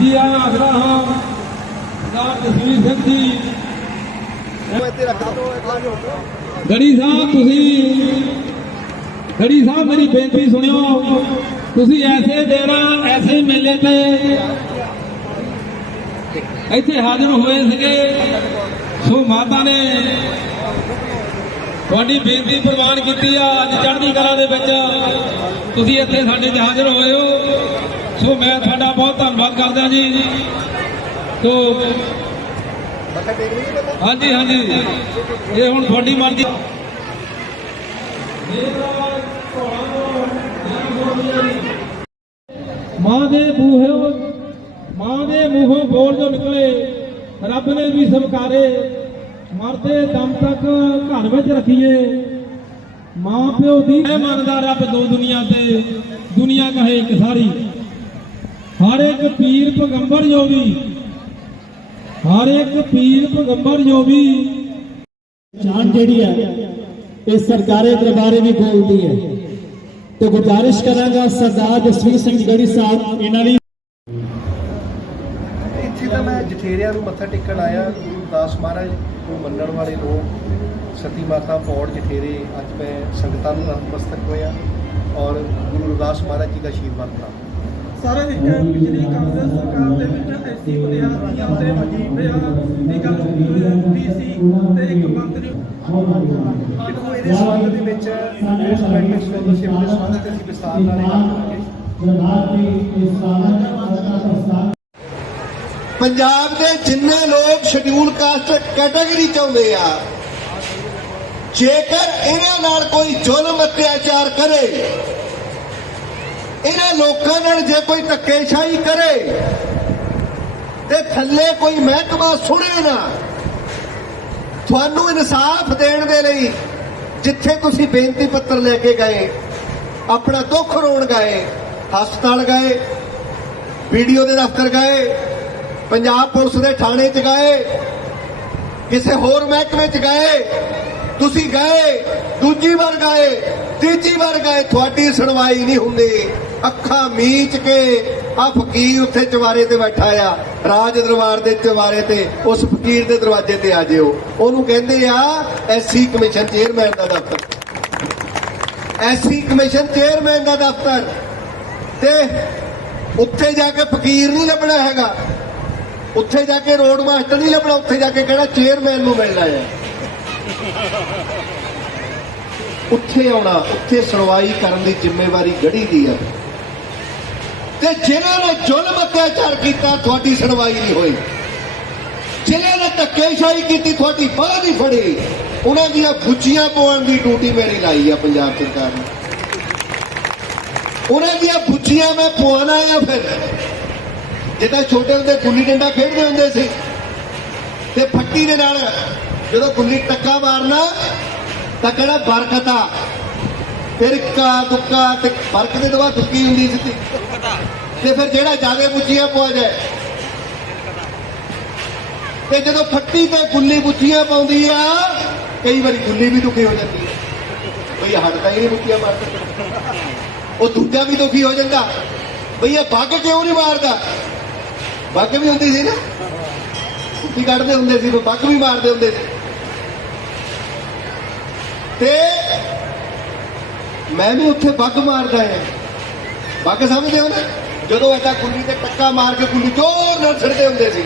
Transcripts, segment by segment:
ਜੀ ਆ ਆਖਦਾ ਹਾਂ ਸਰਦਾਰ ਜਸਵੀਰ ਸਿੰਘ ਜੀ ਗੜੀ ਸਾਹਿਬ ਤੁਸੀਂ, ਗੜੀ ਸਾਹਿਬ ਮੇਰੀ ਬੇਨਤੀ ਸੁਣਿਓ, ਤੁਸੀਂ ਐਸੇ ਦੇਣਾ ਐਸੇ ਮੇਲੇ ਤੇ ਇੱਥੇ ਹਾਜ਼ਰ ਹੋਏ ਸੀਗੇ। ਸੋ ਮਾਤਾ ਨੇ ਤੁਹਾਡੀ ਬੇਨਤੀ ਪ੍ਰਵਾਨ ਕੀਤੀ ਆ ਅੱਜ ਚੜ੍ਹਦੀ ਕਲਾ ਦੇ ਵਿੱਚ। ਤੁਸੀਂ ਇੱਥੇ ਸਾਡੇ 'ਚ ਹਾਜ਼ਰ ਹੋਏ ਹੋ। ਸੋ ਮੈਂ ਤੁਹਾਡਾ ਬਹੁਤ ਧੰਨਵਾਦ ਕਰਦਾ ਜੀ। ਸੋ ਹਾਂਜੀ ਹਾਂਜੀ। ਇਹ ਹੁਣ ਤੁਹਾਡੀ ਮਰਜ਼ੀ। ਮਾਂ ਦੇ ਮੂੰਹੋਂ, ਮਾਂ ਦੇ ਮੂੰਹੋਂ ਬੋਲ ਜੋ ਨਿਕਲੇ, ਰੱਬ ਨੇ ਵੀ ਸਵਕਾਰੇ। ਮਰਦੇ ਦਮ ਤੱਕ ਘਰ ਵਿੱਚ ਰੱਖੀਏ। ਮਾਂ ਪਿਓ ਦੀ ਇਹ ਮੰਨਦਾ ਰੱਬ ਦੋ ਦੁਨੀਆ ਤੇ ਦੁਨੀਆ ਕਹੇ ਇੱਕ ਸਾਰੀ ਹਰ ਇੱਕ ਪੀਰ ਪੈਗੰਬਰ ਜੋ ਵੀ ਹਰ ਇੱਕ ਪੀਰ ਪੈਗੰਬਰ ਜੋ ਵੀ ਜਾਨ ਜਿਹੜੀ ਹੈ ਇਹ ਸਰਕਾਰੀ ਦਰਬਾਰੇ ਵੀ ਬੋਲਦੀ ਹੈ ਤੇ ਗੁਜ਼ਾਰਿਸ਼ ਕਰਾਂਗਾ ਸਰਦਾਰ ਜਸਵੀਰ ਸਿੰਘ ਗੜੀ ਸਾਹਿਬ ਇਹਨਾਂ ਦੀ ਇੱਥੇ ਤਾਂ ਮੈਂ ਜਠੇਰਿਆਂ ਨੂੰ ਮੱਥਾ ਟੇਕਣ ਆਇਆ। ਗੁਰੂ ਦਾਸ ਮਹਾਰਾਜ ਨੂੰ ਮੰਨਣ ਵਾਲੇ ਲੋਕ ਸਤੀ ਮਾਤਾ ਪੌੜ ਜਠੇਰੇ ਅੱਜ ਮੈਂ ਸੰਗਤਾਂ ਨੂੰ ਨਤਮਸਤਕ ਹੋਇਆ ਔਰ ਗੁਰੂ ਰਵਿਦਾਸ ਮਹਾਰਾਜ ਜੀ ਦਾ ਆਸ਼ੀਰਵਾਦ ਪ੍ਰਾਪਤ ਸਾਰੇ ਇੱਕ ਪਿਛਲੀ ਕਾਂਗਰਸ ਸਰਕਾਰ ਦੇ ਵਿੱਚ ਐਸੀ ਵਿਦਿਆਰਥੀਆਂ ਤੇ ਵਜੀਫਿਆਂ ਦੀ ਗੱਲ ਹੁੰਦੀ ਸੀ ਤੇ ਇੱਕ ਮੰਤਰੀ ਦੇਖੋ ਇਹਦੇ ਸੰਬੰਧ ਦੇ ਵਿੱਚ ਉਸ ਮੈਟ੍ਰਿਕ ਸਕੋਲਰਸ਼ਿਪ ਦੇ ਸੰਬੰਧ ਤੇ ਅਸੀਂ ਵਿਸਤਾਰ ਨਾਲ ਇਹ ਗੱਲ ਕਰਾਂਗੇ। ਪੰਜਾਬ ਦੇ ਜਿੰਨੇ ਲੋਕ ਸ਼ਡਿਊਲ ਕਾਸਟ ਕੈਟਾਗਰੀ ਆਉਂਦੇ ਆ, ਜੇਕਰ ਇਹਨਾਂ ਨਾਲ ਕੋਈ ਜ਼ੁਲਮ ਅਤਿਆਚਾਰ ਕਰੇ, ਇਹਨਾਂ ਲੋਕਾਂ ਨਾਲ ਜੇ ਕੋਈ ਧੱਕੇਸ਼ਾਹੀ ਕਰੇ, ਤੇ ਥੱਲੇ ਕੋਈ ਮਹਿਕਮਾ ਸੁਣੇ ਨਾ, ਤੁਹਾਨੂੰ ਇਨਸਾਫ ਦੇਣ ਦੇ ਲਈ ਜਿੱਥੇ ਤੁਸੀਂ ਬੇਨਤੀ ਪੱਤਰ ਲੈ ਕੇ ਗਏ, ਆਪਣਾ ਦੁੱਖ ਰੋਣ ਗਏ, ਹਸਪਤਾਲ ਗਏ ਵੀਡੀਓ ਦੇ ਦਫ਼ਤਰ ਗਏ ਪੰਜਾਬ ਪੁਲਿਸ ਦੇ ਥਾਣੇ 'ਚ ਗਏ, ਕਿਸੇ ਹੋਰ ਮਹਿਕਮੇ 'ਚ ਗਏ, ਤੁਸੀਂ ਗਏ, ਦੂਜੀ ਵਾਰ ਗਏ, ਤੀਜੀ ਵਾਰ ਗਏ, ਤੁਹਾਡੀ ਸੁਣਵਾਈ ਨਹੀਂ ਹੁੰਦੀ। ਅੱਖਾਂ ਮੀਚ ਕੇ ਆ ਫਕੀਰ ਉੱਥੇ ਚਵਾਰੇ ਤੇ ਬੈਠਾ ਆ, ਰਾਜ ਦਰਬਾਰ ਦੇ ਚਵਾਰੇ ਤੇ, ਉਸ ਫਕੀਰ ਦੇ ਦਰਵਾਜ਼ੇ ਤੇ ਆ ਜਿਓ। ਉਹਨੂੰ ਕਹਿੰਦੇ ਆ, ਐਸਸੀ ਕਮਿਸ਼ਨ ਚੇਅਰਮੈਨ ਦਾ ਦਫ਼ਤਰ। ਐਸਸੀ ਕਮਿਸ਼ਨ ਚੇਅਰਮੈਨ ਦਾ ਦਫ਼ਤਰ। ਤੇ ਉੱਥੇ ਜਾ ਕੇ ਫਕੀਰ ਨਹੀਂ ਲੱਭਣਾ ਹੈਗਾ। ਉੱਥੇ ਜਾ ਕੇ ਰੋਡ ਮਾਸਟਰ ਨਹੀਂ ਲੱਭਣਾ, ਉੱਥੇ ਜਾ ਕੇ ਕਿਹੜਾ ਚੇਅਰਮੈਨ ਨੂੰ ਮਿਲਣਾ ਹੈ। ਉੱਥੇ ਆਉਣਾ, ਉੱਥੇ ਸੁਣਵਾਈ ਕਰਨ ਦੀ ਜ਼ਿੰਮੇਵਾਰੀ ਗੜੀ ਦੀ ਹੈ। ਤੇ ਜਿਨ੍ਹਾਂ ਨੇ ਜ਼ੁਲਮ ਅਤਿਆਚਾਰ ਕੀਤਾ, ਤੁਹਾਡੀ ਸੁਣਵਾਈ ਨਹੀਂ ਹੋਈ। ਜਿਨ੍ਹਾਂ ਨੇ ਧੱਕੇਸ਼ਾਹੀ ਕੀਤੀ, ਤੁਹਾਡੀ ਬਾਹ ਨਹੀਂ ਫੜੀ। ਉਹਨਾਂ ਦੀਆਂ ਬੁੱਚੀਆਂ ਪਵਾਉਣ ਦੀ ਡਿਊਟੀ ਮੇਰੀ ਲਾਈ ਆ ਪੰਜਾਬ ਸਰਕਾਰ ਨੇ। ਉਹਨਾਂ ਦੀਆਂ ਬੁੱਚੀਆਂ ਮੈਂ ਪਵਾਉਣਾ ਆ ਫਿਰ ਜਿੱਦਾਂ ਛੋਟੇ ਹੁੰਦੇ ਗੁੱਲੀ ਡੰਡਾ ਖੇਡਦੇ ਹੁੰਦੇ ਸੀ। ਤੇ ਫੱਟੀ ਦੇ ਨਾਲ ਜਦੋਂ ਗੁੱਲੀ ਟੱਕਾ ਮਾਰਨਾ, ਤਾਂ ਕਿਹੜਾ ਬਰਕਤਾ ਫਿਰ ਇੱਕਾ, ਦੁੱਕਾ ਤੇ ਬਰਕਤ ਦੇ ਦਵਾ ਦੁੱਕੀ ਹੁੰਦੀ ਸੀ। ਤੇ ਫਿਰ ਜਿਹੜਾ ਜਾਵੇ ਬੁੱਚੀਆਂ ਪਵਾ ਜਾਏ। ਤੇ ਜਦੋਂ ਫੱਟੀ ਤੇ ਗੁੱਲੀ ਬੁੱਚੀਆਂ ਪਾਉਂਦੀ ਆ, ਕਈ ਵਾਰੀ ਗੁੱਲੀ ਵੀ ਦੁਖੀ ਹੋ ਜਾਂਦੀ ਹੈ ਬਈ ਹਟਦਾ ਹੀ ਨਹੀਂ ਬੁੱਚੀਆਂ ਮਾਰਦਾ। ਉਹ ਦੂਜਾ ਵੀ ਦੁਖੀ ਹੋ ਜਾਂਦਾ। ਬਈ ਇਹ ਬੱਗ ਕਿਉਂ ਨਹੀਂ ਮਾਰਦਾ? ਬੱਗ ਵੀ ਹੁੰਦੀ ਸੀ ਨਾ? ਕੁੱਤੀ ਕੱਢਦੇ ਹੁੰਦੇ ਸੀ ਬੱਗ ਵੀ ਮਾਰਦੇ ਹੁੰਦੇ ਸੀ। ਤੇ ਮੈਂ ਵੀ ਉੱਥੇ ਬੱਗ ਮਾਰਦਾ ਹਾਂ। ਬੱਗ ਸਮਝਦੇ ਹੋ ਨਾ? ਜਦੋਂ ਐਡਾ ਗੁੱਲੀ ਤੇ ਟੱਕਾ ਮਾਰ ਕੇ ਗੁੱਲੀ ਜ਼ੋਰ ਨਾਲ ਛੱਡਦੇ ਹੁੰਦੇ ਸੀ,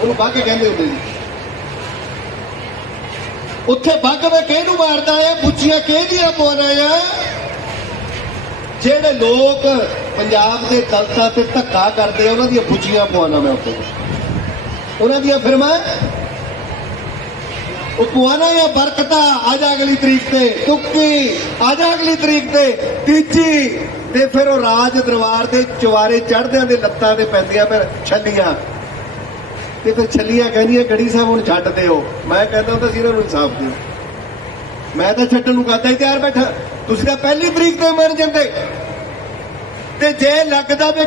ਉਹਨੂੰ ਬੱਗ ਕਹਿੰਦੇ ਹੁੰਦੇ ਸੀ। ਉੱਥੇ ਬੱਗ ਮੈਂ ਕਿਹਨੂੰ ਮਾਰਦਾ ਆ ਪੁੱਛੀਆਂ ਕਿਹਦੀਆਂ ਪਵਾਉਣਾ ਆ? ਜਿਹੜੇ ਲੋਕ ਪੰਜਾਬ ਦੇ ਦਲਤਾਂ ਤੇ ਧੱਕਾ ਕਰਦੇ ਉਹਨਾਂ ਦੀਆਂ ਪੁੱਛੀਆਂ ਪਵਾਉਣਾ ਮੈਂ ਉੱਥੇ। ਉਹਨਾਂ ਦੀਆਂ ਫਿਰ ਮੈਂ ਉਹ ਪਵਾਨਾ ਆ ਬਰਕਤਾਂ, ਆ ਅਗਲੀ ਤਰੀਕ ਤੇ। ਤੁੱਕੀ ਆ ਅਗਲੀ ਤਰੀਕ ਤੇ। ਤੀਜੀ, ਤੇ ਫਿਰ ਉਹ ਰਾਜ ਦਰਬਾਰ ਦੇ ਚਵਾਰੇ ਚੜਦਿਆਂ ਦੇ ਲੱਤਾਂ ਤੇ ਪੈਂਦੀਆਂ ਫਿਰ ਛੱਲੀਆਂ। ਤੇ ਫਿਰ ਛੱਲੀਆਂ ਕਹਿੰਦੀਆਂ, ਗੜੀ ਸਾਹਿਬ ਹੁਣ ਛੱਡ ਦਿਓ। ਮੈਂ ਕਹਿੰਦਾ ਹੁੰਦਾ ਸੀ ਇਹਨਾਂ ਨੂੰ ਇਨਸਾਫ ਦਿਓ ਮੈਂ ਤਾਂ ਛੱਡਣ ਨੂੰ ਕਰਦਾ ਹੀ ਤਿਆਰ ਬੈਠਾ। ਤੁਸੀਂ ਤਾਂ ਪਹਿਲੀ ਤਰੀਕ ਤੇ ਮਰ ਜਾਂਦੇ। ਤੇ ਜੇ ਲੱਗਦਾ ਵੀ